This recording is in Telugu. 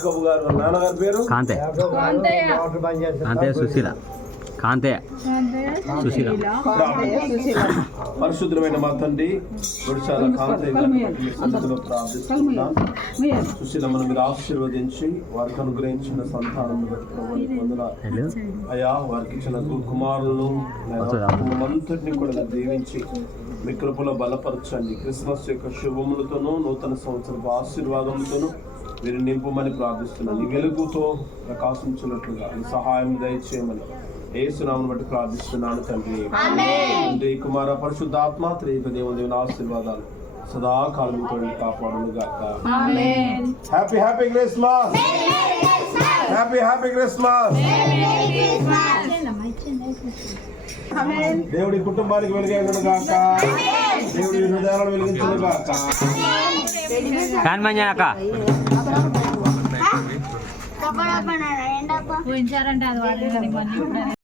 యాకోబు గారు నాన్నగారి పేరు కాంతయ్య సుశీల కాంతయ్య సుశీల. పరిశుద్ధమైన మా తండ్రి గుడిచాల కాంతయ్య గారిని సన్నిధిలో ప్రార్థిస్తున్నాం. సుశీలమ్మను మీరు ఆశీర్వదించి వారికి అనుగ్రహించిన సంతానం అయ్యా, వారికి ఇచ్చిన కుమారులను కుటుంబమంతటిని కూడా దీవించి మీ కృపలో బలపరచండి. క్రిస్మస్ యొక్క శుభములతోనూ నూతన సంవత్సరపు ఆశీర్వాదములతోనూ మీరు నింపమని ప్రార్థిస్తున్నాను. ఈ వెలుగుతో ప్రకాశించినట్లుగా ఈ సహాయం దయచేయమని యేసునామమును బట్టి ప్రార్థిస్తున్నాను తండ్రి. తండ్రి కుమార పరిశుద్ధాత్మ త్రియేక దేవుని ఆశీర్వాదాలు సదాకాలం కాపాడును గాక. Happy happy Christmas. Happy Christmas. దేవుడి కుటుంబానికి వెలుగైనను గాక. దేవుడి హృదయాలను వెలిగించును గాక. పోయించారంటే అది వాడే